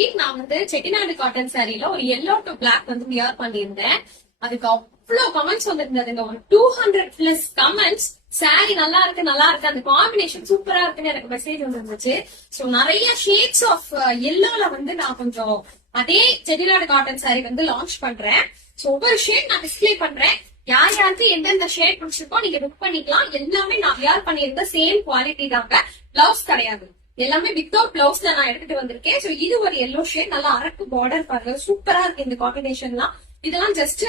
Week நான் வந்து Chettinad cotton சாரில ஒரு yellow to black வந்து வியர் பண்ணியிருந்தேன். அதுக்கு அவ்வளவு கமெண்ட்ஸ் வந்திருந்ததுங்க. ஒரு 200+ கமெண்ட்ஸ். சாரி நல்லா இருக்கு அந்த காம்பினேஷன் சூப்பரா இருக்குன்னு எனக்கு மெசேஜ் வந்துருந்துச்சு. சோ நிறைய ஷேட்ஸ் ஆஃப் எல்லோல வந்து நான் கொஞ்சம் அதே செட்டிநாடு காட்டன் சாரி வந்து லான்ச் பண்றேன். சோ ஒவ்வொரு ஷேட் நான் டிஸ்பிளே பண்றேன். யார் யாருக்கு எந்தெந்த ஷேட் பிடிச்சிருக்கோ நீங்க புக் பண்ணிக்கலாம். எல்லாமே நான் வியர் பண்ணியிருந்த சேம் குவாலிட்டி தாங்க. பிளவுஸ் கிடையாது, எல்லாமே வித்தவுட் பிளவுஸ்ல நான் எடுத்துட்டு வந்திருக்கேன். சோ இது ஒரு எல்லோ ஷேட், நல்லா அரக்கு பார்டர் பாருங்க, சூப்பரா இருக்கு இந்த காம்பினேஷன்லாம். இதெல்லாம் ஜஸ்ட்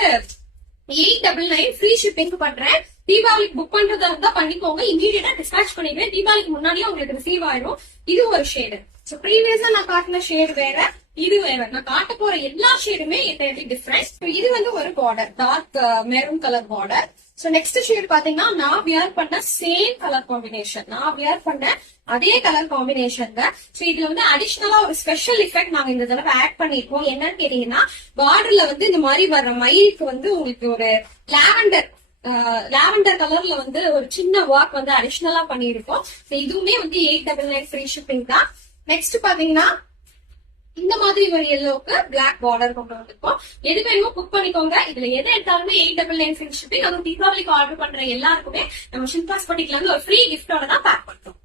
899 ஃப்ரீ ஷிப்பிங் பண்றேன். தீபாவளிக்கு புக் பண்றதா இருந்தா பண்ணிக்கோங்க, இமீடியட்டா டிஸ்பேச் பண்ணிடுவேன். தீபாவளிக்கு முன்னாடியே உங்களுக்கு ரிசீவ் ஆயிடும். இது ஒரு ஷேடு. சோ ப்ரீவியஸா நான் காட்டின ஷேடு வேற, இது வேற. நான் காட்ட போற எல்லா ஷேடுமே என்டையர்லி டிஃபரெண்ட். இது வந்து ஒரு border, dark maroon colour border. So next shade பாத்தீங்கன்னா நான் வியர் பண்ண சேம் கலர் காம்பினேஷன், நான் வியர் பண்ண அதே கலர் காம்பினேஷன். சோ இதுல வந்து அடிஷனலா ஒரு ஸ்பெஷல் எஃபெக்ட் நாங்க இந்த தடவை ஆட் பண்ணிருக்கோம். என்னன்னு கேட்டீங்கன்னா, பார்டர்ல வந்து இந்த மாதிரி வர்ற மயிலுக்கு வந்து உங்களுக்கு ஒரு லாவெண்டர் கலர்ல வந்து ஒரு சின்ன ஒர்க் வந்து அடிஷனலா பண்ணிருக்கோம். இதுவுமே வந்து 899 ஃப்ரீ ஷிப்பிங் தான். நெக்ஸ்ட் பாத்தீங்கன்னா இந்த மாதிரி ஒரு எல்லோக்கு பிளாக் பார்டர் கொண்டு வந்திருக்கோம். எது வேணுமோ புக் பண்ணிக்கோங்க. இதுல எது எடுத்தாலுமே 899 ஃப்ரீ ஷிப்பிங். அதுவும் தீபாவளிக்கு ஆர்டர் பண்ற எல்லாருக்குமே நம்ம ஷில்பாஸ் பட்டிக்கல இருந்து ஒரு ஃப்ரீ கிஃப்டோட தான் பேக் பண்றோம்.